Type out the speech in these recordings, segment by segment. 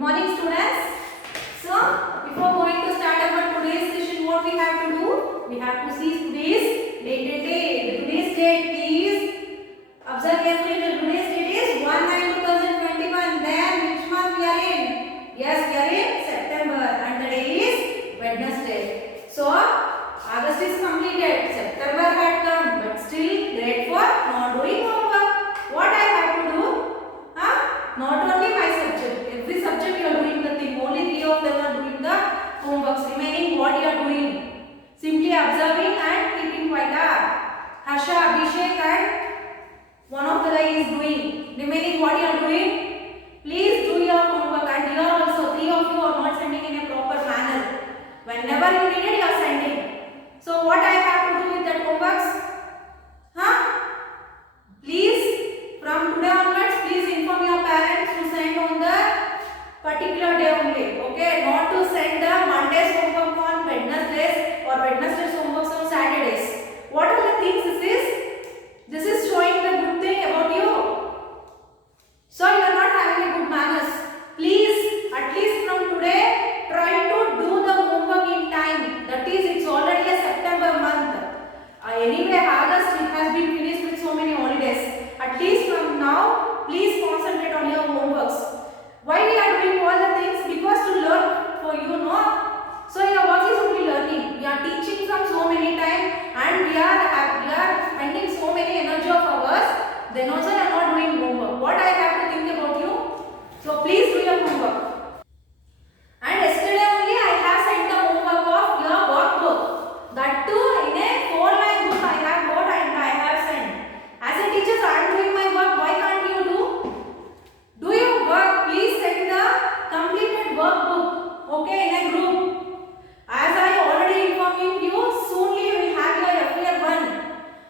morning, students. So, before going to start our today's session, what we have to do? We have to see today's date. Today's date is, observe carefully, the today's date is 1/9/2021. Then which month we are in? Yes, we are in September, and the day is Wednesday. So, August is completed. September had come, but still grade 4 not doing homework. What I have to do? Not only my subject, every subject you are doing the thing. Only 3 of them are doing the homeworks. Remaining what you are doing? Simply observing and keeping quiet. Harsha, Abhishek and one of the guy is doing. Remaining what you are doing? Please do your homework, and here also 3 of you are not sending in a proper manner. Whenever you need it, you are sending. So what I have to do with that homeworks? Please, from today onwards, please inform your parents to send on the particular day only. Okay, not to send the Monday's homework on Wednesdays or Wednesday's homework on Saturdays. What are the things this is? This is showing the good thing about you. So you are not having a good manners. Please, at least from today, try to do the homework in time. That is, it's already a September month. Anyway, August it has been finished with so many holidays. At least from now, please concentrate on your homeworks. Why we are doing all the things? Because to learn for you, no? So your work is only learning. We are teaching from so many times, and we are spending so many energy of ours. Then also you are not doing homework. What I have to think about you? So please do your homework. And yesterday only I have sent the homework of your workbook. That too in a 4-line book I have got and I have sent. As a teacher, I am doing my work. Why can't you do? Do your work. Please send the completed workbook. Okay, in a group. As I already informed you, soonly you will have your FYR1.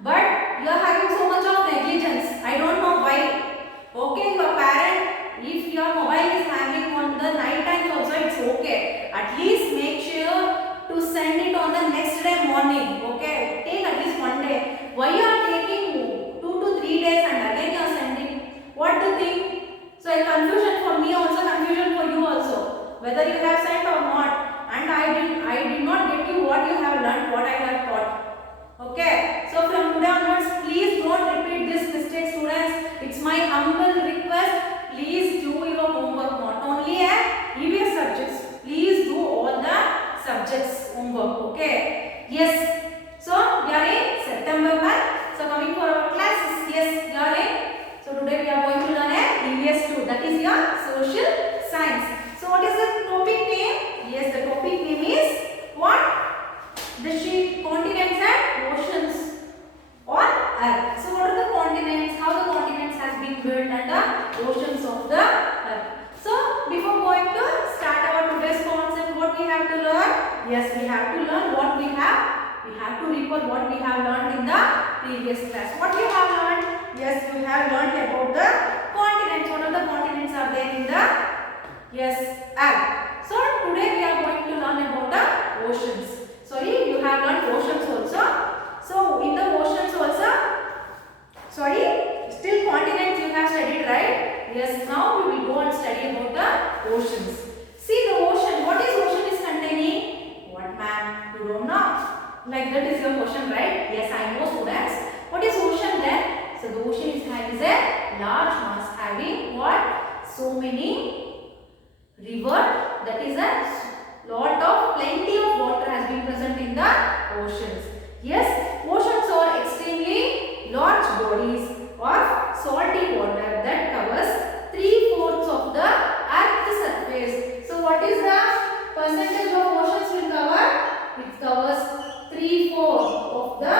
But you are having so much of negligence. I don't know why. Okay, your parent, if your mobile is hanging on the night times also, it's okay. At least make sure to send it on the next day morning. Okay, take at least one day. Why you are taking 2 to 3 days and again you are sending? What to think? So a confusion for me also, confusion for you also. Whether you have sent or not. And I did not get you what you have learned, what I have taught. Okay. So from today onwards, please don't repeat this mistake, students. It's my humble request. Please do your homework, not only at EVS subjects. Please do all the subjects homework. Okay. Yes. So we are in September month. So coming for our classes. Yes, we are in. So today we are going to learn EVS 2. That is your social science. So what is the topic name? Yes, the topic name is what? The continents and oceans on Earth. So what are the continents? How the continents has been built and the oceans of the Earth. So before going to start our today's concept, what we have to learn? Yes, we have to learn what we have. We have to recall what we have learned in the previous class. What we have learned? Yes, we have learned about the continents. What are the continents are there in the Earth. So today we are going to learn about the oceans. Sorry, you have learned oceans also. So in the oceans also, still continents you have studied, right? Yes, now we will go and study about the oceans. See the ocean. What is ocean is containing? What, ma'am? You don't know? Like that is your question, right? Yes, I know, students. What is ocean then? So the ocean is a large mass having what? So many river. That is a lot of plenty of water has been present in the oceans. Yes, oceans are extremely large bodies of salty water that covers 3/4 of the Earth's surface. So what is the percentage of oceans will cover? It covers 3/4 of the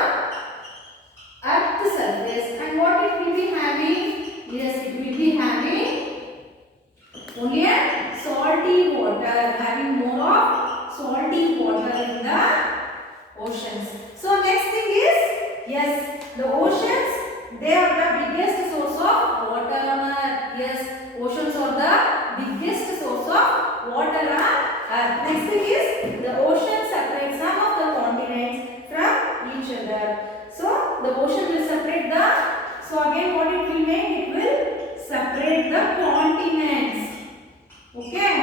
Earth's surface. And what it will be having? Yes, it will be having only a salty water, having more of salty water in the oceans. So next thing is, yes, the oceans, they are the biggest source of water on Earth. Yes, oceans are the biggest source of water on Earth. Next thing is, the ocean separates some of the continents from each other. So the ocean will separate the, so again what it will make? It will separate the continents. Okay.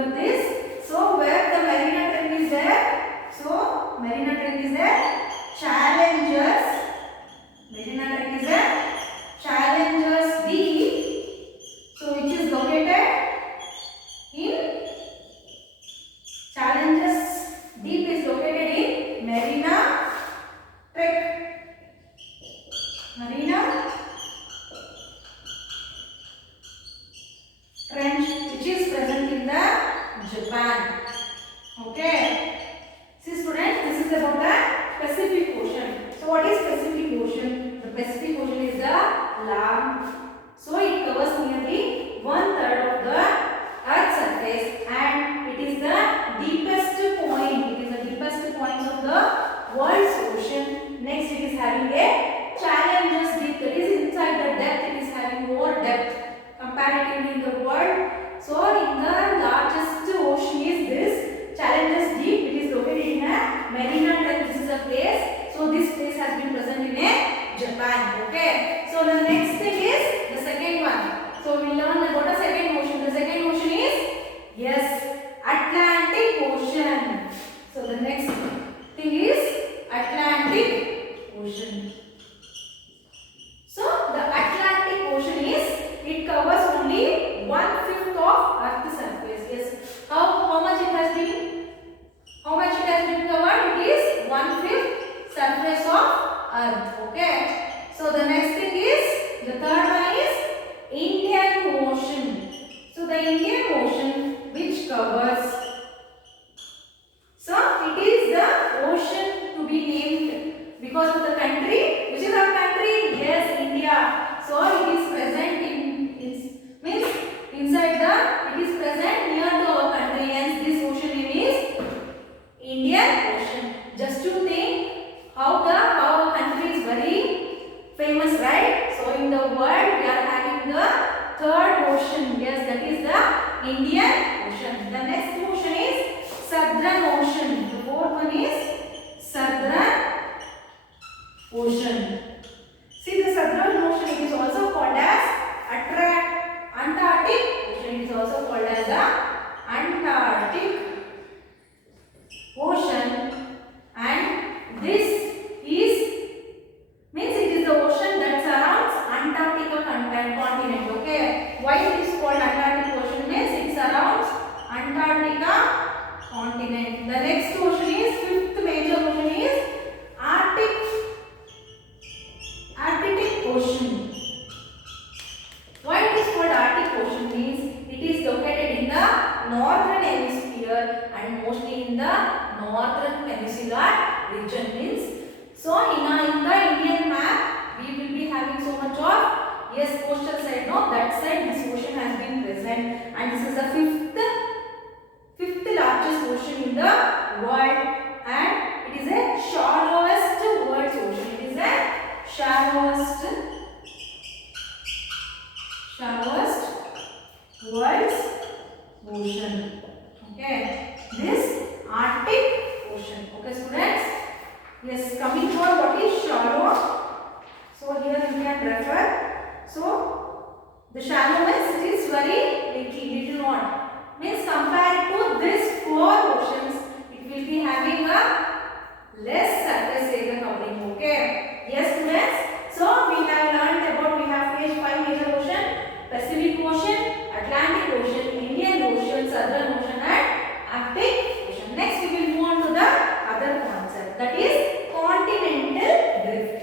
over this. So where the Marina Trench is there. So Marina Trench is there. Challenges. Marina Trench is there. Challenges Deep. So which is located in Challenges Deep is located in Marina Trench, which is present in the Japan. Okay. See students, this is about the Pacific Ocean. So what is Pacific Ocean? The Pacific Ocean is the land. So it covers nearly 1/3 of the Earth's surface, and it is the deepest point. It is the deepest point of the world's ocean. Next, it is having a challenges deep. That is inside the depth. It is having more depth comparatively in the world. So in the largest ocean is this challenges deep. It is located in a Marina Trench. This is a place. So this place has been present in a Japan. Okay. So the next thing is the second one. So we learn about the second ocean. The second ocean is yes, Atlantic Ocean. So the next thing is Atlantic Ocean. So the Atlantic Ocean is, it covers only 1/5 of Earth's surface. Yes. How much it has been? How much it has been covered? It is 1/5 surface of Earth. Okay. So the next thing is, the third one is Indian Ocean. So the Indian Ocean, which covers, so it is the ocean to be named because of the country. Which is our country? Yes, India. So it is present in means inside the, it is present near to our country, hence this ocean name is Indian Ocean. Just to think how our country is very famous, right? So in the world we are having the third ocean. Yes, that is the Indian Ocean. The next ocean is Southern Ocean. The fourth one is Southern Ocean. See, the Southern Ocean, it is also called as Antarctic Ocean. It is also called as the Antarctic Ocean, and this is means it is the ocean that surrounds Antarctica continent. Okay, why it is called Antarctic Ocean? Means it surrounds Antarctica continent. The next ocean is, fifth major ocean is Arctic Ocean. Why it is called Arctic Ocean? Means it is located in the northern hemisphere and mostly in the northern peninsular region. Means so in the Indian map we will be having so much of yes coastal side. No, that side this ocean has been present, and this is the fifth largest ocean in the world, and it is a shallowest world's ocean. It is a shallowest world's ocean. Okay, this Arctic Ocean. Okay, students. Yes, coming for what is shallow. So here you can refer. So the shallow means it is very little not. Means compared to these four oceans, it will be having a less surface area covering. Okay. Yes, students. So we have learned about, we have faced 5 major oceans: Pacific Ocean, Atlantic Ocean, Indian Ocean, Southern Ocean, and Arctic Ocean. Next, we will move on to the other concept, that is continental drift.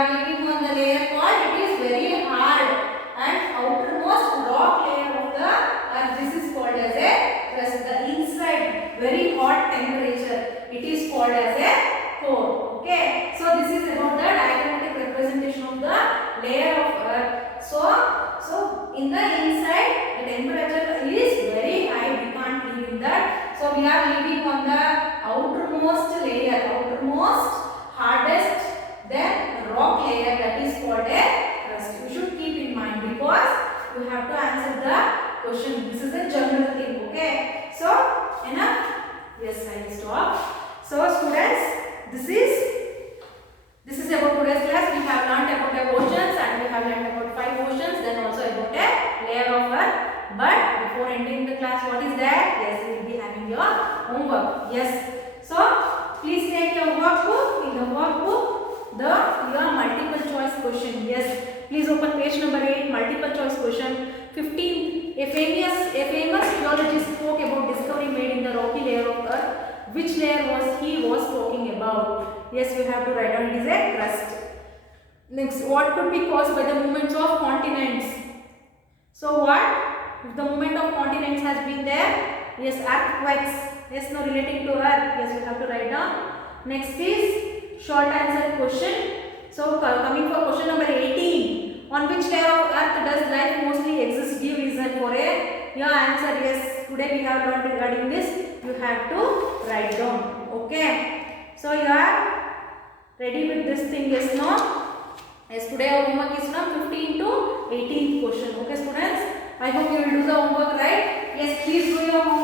are living on the layer called, it is very hard and outermost rock layer of the earth. This is called as a crust. The inside very hot temperature, it is called as a core. Okay, so this is about the diagrammatic representation of the layer of earth. So in the inside the temperature is very high, we can't live in that. So we are living on the outermost layer, outermost hardest then rock layer, that is called a crust. You should keep in mind because you have to answer the question. This is a general thing. Okay, so enough. Yes, I will stop. So students, this is about today's class. We have learnt about the oceans and we have learnt about 5 oceans, then also about a layer of earth. But before ending the class, what is that? Yes, we will be having your homework. Yes, so please take your workbook. In the workbook, your multiple choice question. Yes, please open page number 8, multiple choice question. 15. A famous geologist spoke about discovery made in the rocky layer of earth. Which layer was he talking about? Yes, you have to write down. It is a crust. Next, what could be caused by the movements of continents? So what? If the movement of continents has been there, yes, earthquakes. Yes, no, relating to earth. Yes, you have to write down. Next is short answer question. So coming for question number 18. On which layer of earth does life mostly exist? Give reason for your answer. Yes, today we have learned regarding this. You have to write down. Okay. So you are ready with this thing? Yes, no? Yes, today our homework is from 15 to 18th question. Okay, students? I hope you will do the homework, right? Yes, please do your homework.